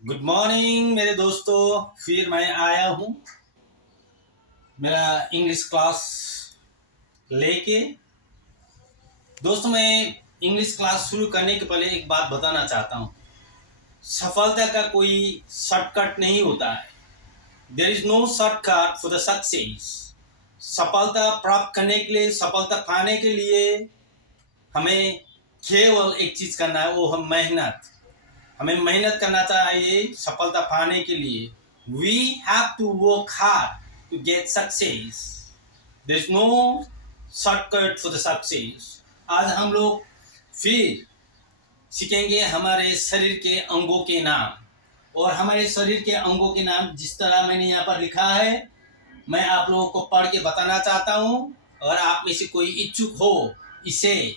Good morning मेरे दोस्तों। फिर मैं आया हूँ मेरा इंग्लिश क्लास लेके। दोस्तों, मैं इंग्लिश क्लास शुरू करने के पहले एक बात बताना चाहता हूँ। सफलता का कोई शॉर्टकट नहीं होता है। There is no shortcut for the success. सफलता प्राप्त करने के लिए, सफलता पाने के लिए हमें केवल एक चीज़ करना है, वो हम मेहनत। हमें मेहनत करना चाहिए सफलता पाने के लिए। We have to work hard to get success. There is no shortcut for the success. आज हम लोग फिर सीखेंगे हमारे शरीर के अंगों के नाम। और हमारे शरीर के अंगों के नाम जिस तरह मैंने यहाँ पर लिखा है, मैं आप लोगों को पढ़ के बताना चाहता हूँ। अगर आप में से कोई इच्छुक हो इसे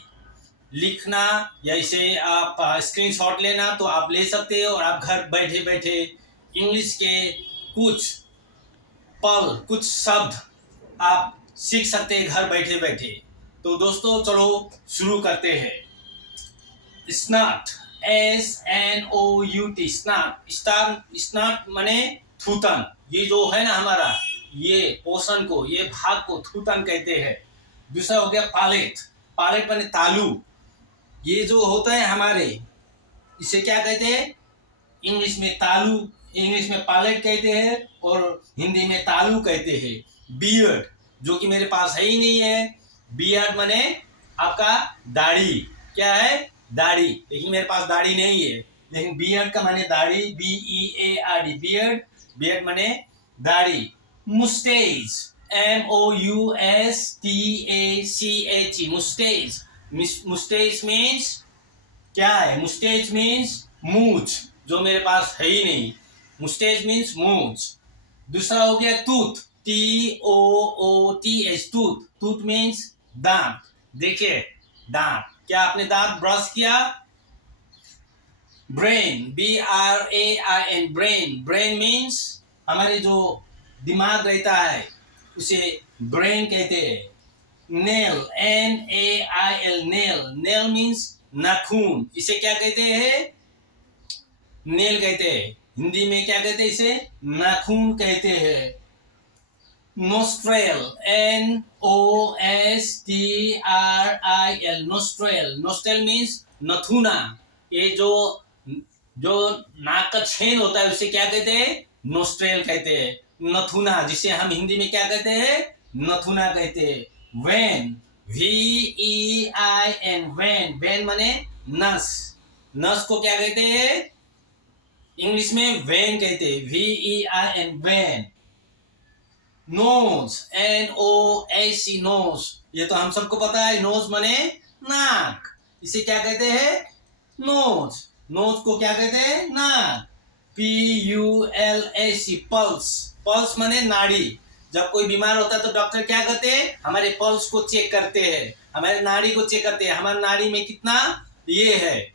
लिखना या इसे आप स्क्रीनशॉट लेना तो आप ले सकते हो, और आप घर बैठे बैठे इंग्लिश के कुछ पल, कुछ शब्द आप सीख सकते हैं घर बैठे बैठे। तो दोस्तों चलो शुरू करते हैं। स्नाट, SNOUT, स्नाट। स्नाट माने थूथन। ये जो है ना हमारा, ये पोषण को, ये भाग को थूथन कहते हैं। दूसरा हो गया पालेट। पालेट माने तालू। ये जो होता है हमारे, इसे क्या कहते हैं? इंग्लिश में तालू, इंग्लिश में पालेट कहते हैं और हिंदी में तालू कहते हैं। बियर्ड, जो कि मेरे पास है ही नहीं है। बियर्ड माने आपका दाढ़ी। क्या है? दाढ़ी। लेकिन मेरे पास दाढ़ी नहीं है। लेकिन बियर्ड का माने दाढ़ी, BEARD, बियर्ड। बियर्ड माने दाढ़ी। मुस्टेज, MOUSTACH, मुस्टेज। मुस्टेज मीन्स क्या है? मुस्टेज मीन्स मूछ, जो मेरे पास है ही नहीं। मुस्टेज मीन्स मूछ। दूसरा हो गया tooth, TOOTH, tooth. Tooth means दांत। देखिए दांत। क्या आपने दांत ब्रश किया? Brain, BRAIN, brain. Brain means हमारे जो दिमाग रहता है उसे ब्रेन कहते हैं। Nail, NAIL, nail. Nail means नाखून। इसे क्या कहते हैं? नेल कहते हैं। हिंदी में क्या कहते हैं? इसे नाखून कहते हैं। Nostril, NOSTRIL, nostril. Nostril means नथुना। ये जो जो नाक का छेद होता है उसे क्या कहते हैं? नोस्ट्रेल कहते हैं। नथुना, जिसे हम हिंदी में क्या कहते हैं? नथुना कहते हैं। When, VEIN, when. वेन माने नस। नस को क्या कहते हैं? इंग्लिश में वेन कहते हैं। VEIN, vein. Nose, NOAC, nose. ये तो हम सबको पता है। नोज माने नाक। इसे क्या कहते हैं? नोज। नोज को क्या कहते हैं? नाक। PULSE, pulse. पल्स माने नाड़ी। जब कोई बीमार होता है तो डॉक्टर क्या करते हैं? हमारे पल्स को चेक करते हैं, हमारे नाड़ी को चेक करते हैं। हमारी नाड़ी में कितना ये है,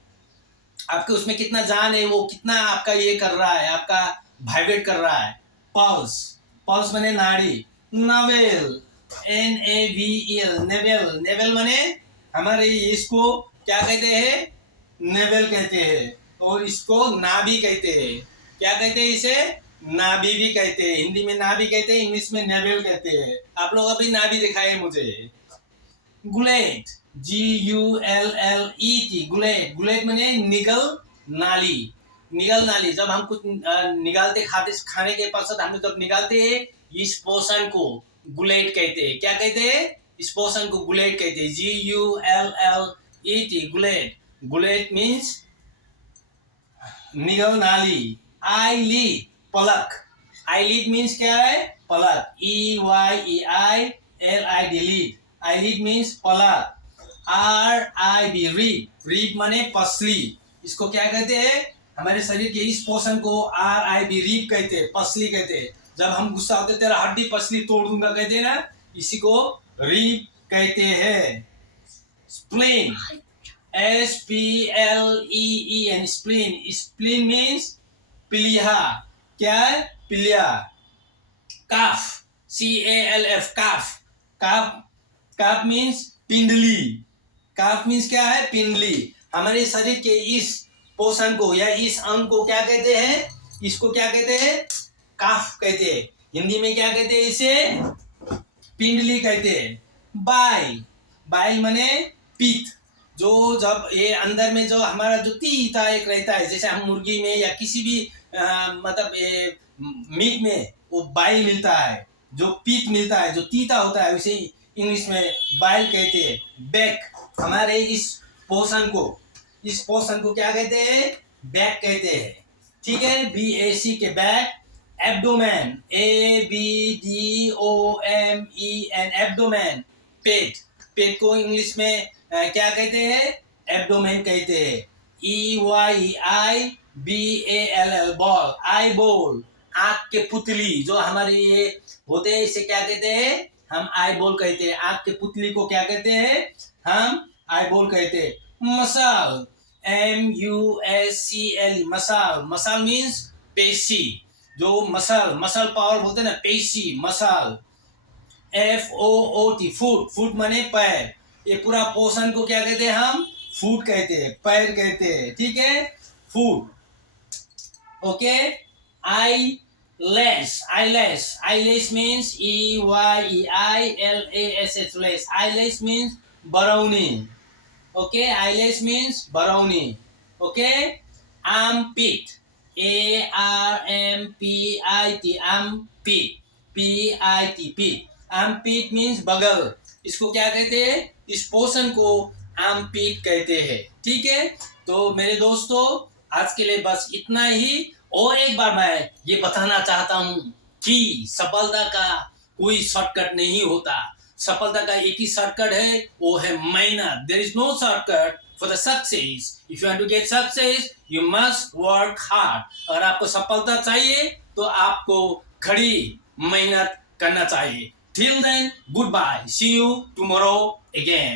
आपके उसमें कितना जान है, वो कितना आपका ये कर रहा है, आपका वाइब्रेट कर रहा है। पल्स। पल्स माने नाड़ी। नवेल, NAVEL, नेवेल। नेवेल माने हमारे इसको क्या कहते हैं? नेवेल कहते हैं। और इसको नाभि कहते हैं। क्या कहते हैं इसे? नाभि भी कहते हैं। हिंदी में नाभि कहते हैं, इंग्लिश में नेवेल कहते हैं। आप लोग अभी नाभि दिखाए मुझे। Gullet, GULLET, gullet. गुलेट माने निगल नाली। निगल नाली। जब हम कुछ निकालते, खाने के पश्चात हम जब निकालते हैं, इस पोषण को गुलेट कहते हैं। क्या कहते हैं? इस पोषण को गुलेट कहते हैं। GULLET, gullet. गुलेट मीन्स निगल नाली। आईलिड, पलक। आईलिड मीन्स क्या है? पलक। EYEILID, lead. आईलिड मीन्स पलक। RIB, रीब। रीब माने पसली। इसको क्या कहते हैं? हमारे शरीर के इस पोषण को RIB, रीब कहते हैं, पसली कहते हैं। जब हम गुस्सा होते तेरा हड्डी पसली तोड़ दूंगा कहते हैं ना, इसी को रीब कहते हैं। Spleen, SPLEEN, spleen. Spleen means पिलिया। क्या है? पिलिया। काफ, CALF, काफ। काफ, काफ मीन्स पिंडली। काफ मीन्स क्या है? पिंडली। हमारे शरीर के इस पोषण को या इस अंग को क्या कहते हैं? इसको क्या कहते हैं? काफ कहते हैं। हिंदी में क्या कहते हैं इसे? पिंडली कहते हैं। बाइल, बाइल माने पीत। जो जब ये अंदर में जो हमारा जो तीता एक रहता है, जैसे हम मुर्गी में या किसी भी मतलब ये मीट में वो बाइल मिलता है, जो पीत मिलता है, जो तीता होता है, उसे इंग्लिश में बाइल कहते हैं। बैक, हमारे इस पोर्शन को क्या कहते हैं? बैक कहते हैं। ठीक है, BAC के बैक। एब्डोमेन, ABDOMEN, एब्डोमेन, पेट। पेट को इंग्लिश में क्या कहते हैं? एब्डोमेन कहते हैं। EYEIBALL, बॉल, आई बॉल, आंख के पुतली। जो हमारे ये होते हैं इसे क्या कहते हैं? हम आई बॉल कहते हैं। आंख के पुतली को क्या कहते हैं? हम आई बॉल कहते हैं। Muscle, MUSCL, muscle. Muscle means पेशी। जो मसल पावर बोलते हैं ना, पेशी, मसल। FOOT, foot. फुट माने पैर। ये पूरा पोर्शन को क्या कहते हैं? हम फुट कहते हैं, पैर कहते हैं। ठीक है, foot. Okay, eyelash, eyelash means EYEILASH, eyelash means barauni. Okay, eyelash means barauni. Okay, armpit, ARMPIT, armpit, PIT, armpit means बगल। इसको क्या कहते हैं? इस पोर्शन को आर्मपिट कहते हैं। ठीक है, तो मेरे दोस्तों आज के लिए बस इतना ही। और एक बार मैं ये बताना चाहता हूं कि सफलता का कोई शॉर्टकट नहीं होता। सफलता का एक ही शॉर्टकट है, वो है मेहनत। There is no shortcut for the success. If you want to get success, you must work hard. अगर आपको सफलता चाहिए तो आपको खड़ी मेहनत करना चाहिए। Till then, good bye, see you tomorrow again.